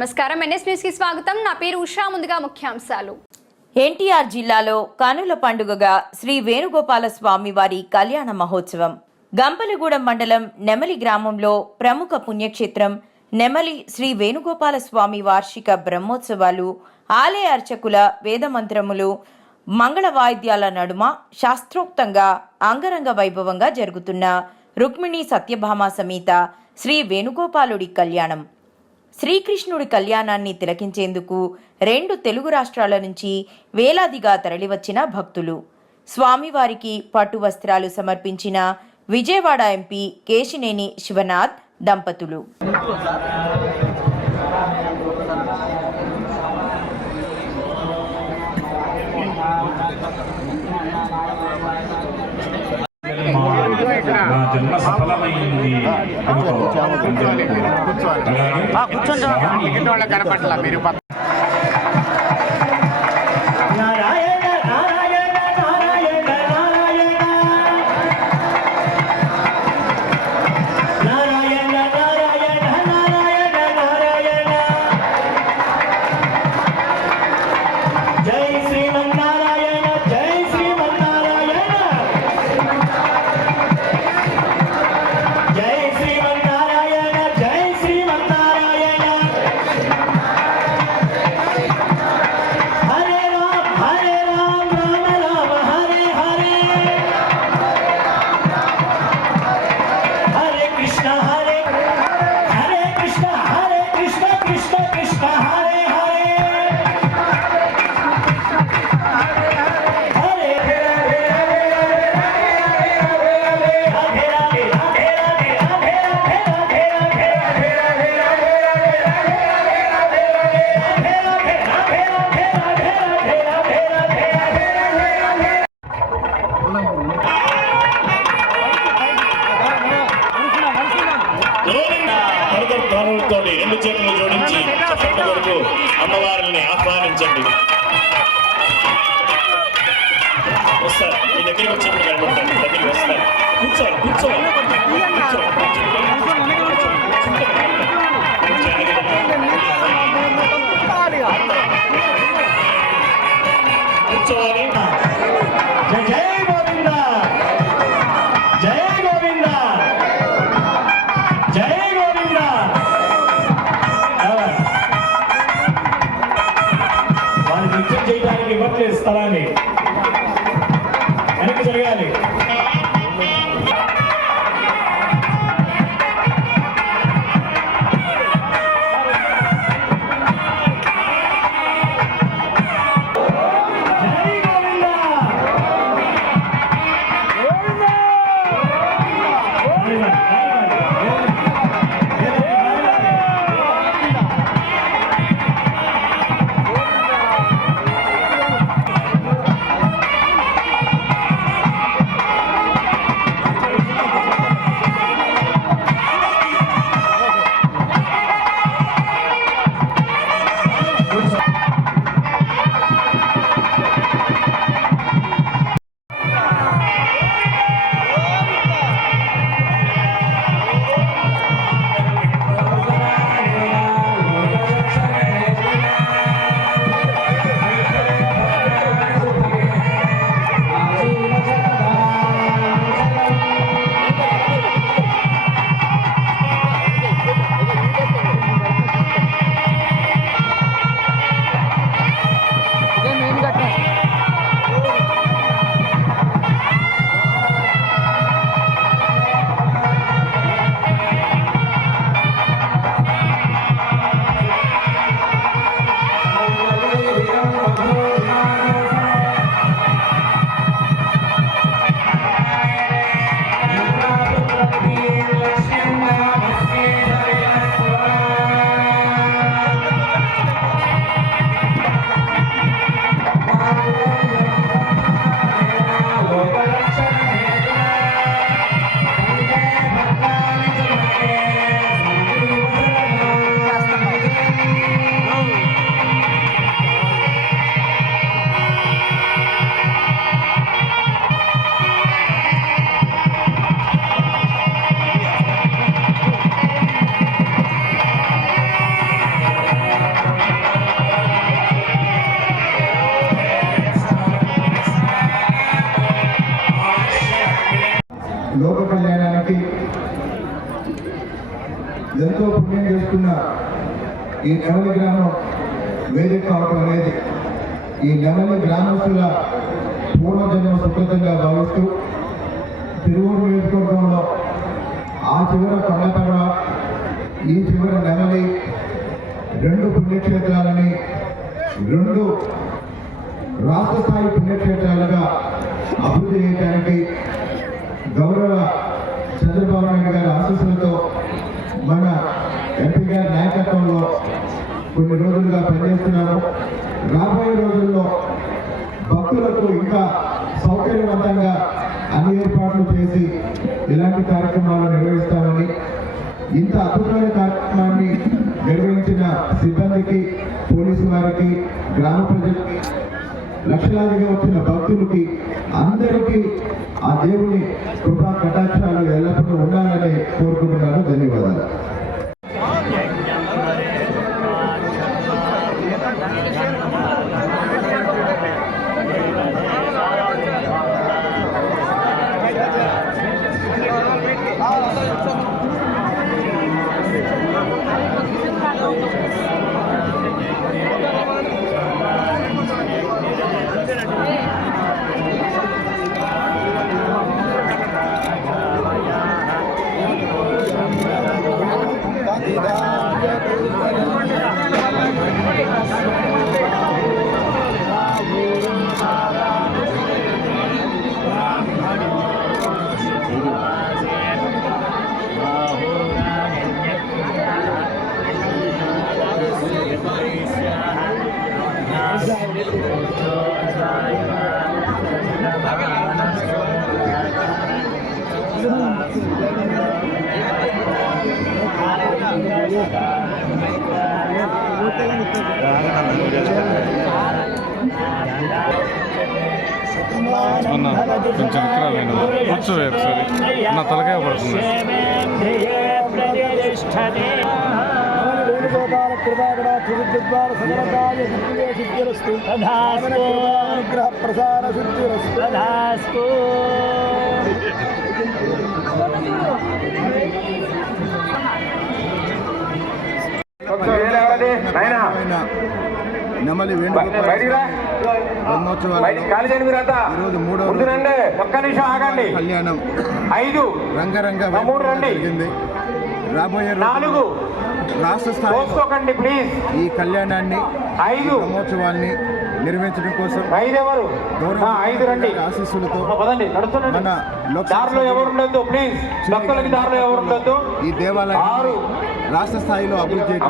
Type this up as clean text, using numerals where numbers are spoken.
నమస్కారం, NS news కి స్వాగతం. నా పేరు ఉషా. ముందుగా ముఖ్యాంశాలు. ఎన్టీఆర్ జిల్లాలో కనుల పండుగగా శ్రీ వేణుగోపాల స్వామి వారి కళ్యాణ మహోత్సవం. గంపలగూడెం మండలం నెమలి గ్రామంలో ప్రముఖ పుణ్యక్షేత్రం నెమలి శ్రీ వేణుగోపాల స్వామి వార్షిక బ్రహ్మోత్సవాలు ఆలయ అర్చకుల వేదమంత్రములు మంగళ వాయిద్యాల నడుమ శాస్త్రోక్తంగా అంగరంగ వైభవంగా జరుగుతున్న రుక్మిణి సత్యభామ సమేత శ్రీ వేణుగోపాలుడి కళ్యాణం. శ్రీకృష్ణుడి కళ్యాణాన్ని తిలకించేందుకు 2 తెలుగు రాష్ట్రాల నుంచి వేలాదిగా తరలివచ్చిన భక్తులు. స్వామివారికి పట్టు వస్త్రాలు సమర్పించిన విజయవాడ ఎంపీ కేశినేని శివనాథ్ దంపతులు. జన్మ సఫలమైంది. కూర్చోండి కనపట్ల మీరు తోటి 2 చేతులు జోడించి చప్పట్ల కొరకు అమ్మవారిని ఆహ్వానించండి. వస్తారు మీ దగ్గరికి వచ్చినప్పుడు కనబడతాను. దగ్గరికి వస్తారు. కూర్చోవాలి కూర్చోవాలి కూర్చోవాలి. చేయడానికి ఇవ్వట్లేదు స్థలాన్ని, వెనక్కి జరగాలి. లోక కళ్యాణానికి ఎంతో పుణ్యం చేసుకున్న ఈ నెమలి గ్రామం వేదిక అవటం అనేది ఈ నెమలి గ్రామస్తుల పూర్వజన్మ సుకృతంగా భావిస్తూ తిరువూరు నియోజకవర్గంలో ఆ చివర కొండతడ ఈ చివర నెమలి రెండు పుణ్యక్షేత్రాలని రెండు రాష్ట్ర స్థాయి పుణ్యక్షేత్రాలుగా అభివృద్ధి చేయడానికి గౌరవ చంద్రబాబు నాయుడు గారి ఆశీస్సులతో మన ఎంపీ గారి నాయకత్వంలో కొన్ని రోజులుగా పనిచేస్తున్నాము. రాబోయే రోజుల్లో భక్తులకు ఇంకా సౌకర్యవంతంగా అన్ని ఏర్పాట్లు చేసి ఇలాంటి కార్యక్రమాలు నిర్వహిస్తామని, ఇంత అద్భుతమైన కార్యక్రమాన్ని నిర్వహించిన సిబ్బందికి, పోలీసు వారికి, గ్రామ ప్రజలకి, లక్షలాదిగా వచ్చిన భక్తులకి అందరికీ ఆ దేవుని కృపా కటాక్షాలు ఎల్లప్పుడూ ఉండాలని కోరుకుంటున్నాను. ధన్యవాదాలు. అన్న కొంచెం ఎక్కరాలేను కూర్చోవే ఒకసారి నా తలకాయ పడుతుంది. వేణుగోపాల కృపాకడా త్రివిద్వార సమరకాయ సిద్ధిరస్తు అనుగ్రహ ప్రసార సిద్ధిరస్తు. నెమలి కళ్యాణం రంగరంగ జరిగింది. రాబోయే రాష్ట్ర స్థాయిలో ఈ కళ్యాణాన్ని బ్రహ్మోత్సవాల్ని నిర్వహించడం కోసం ఆశీస్సులతో మన ఈ దేవాలయం రాష్ట్ర స్థాయిలో అభివృద్ధి చేయడం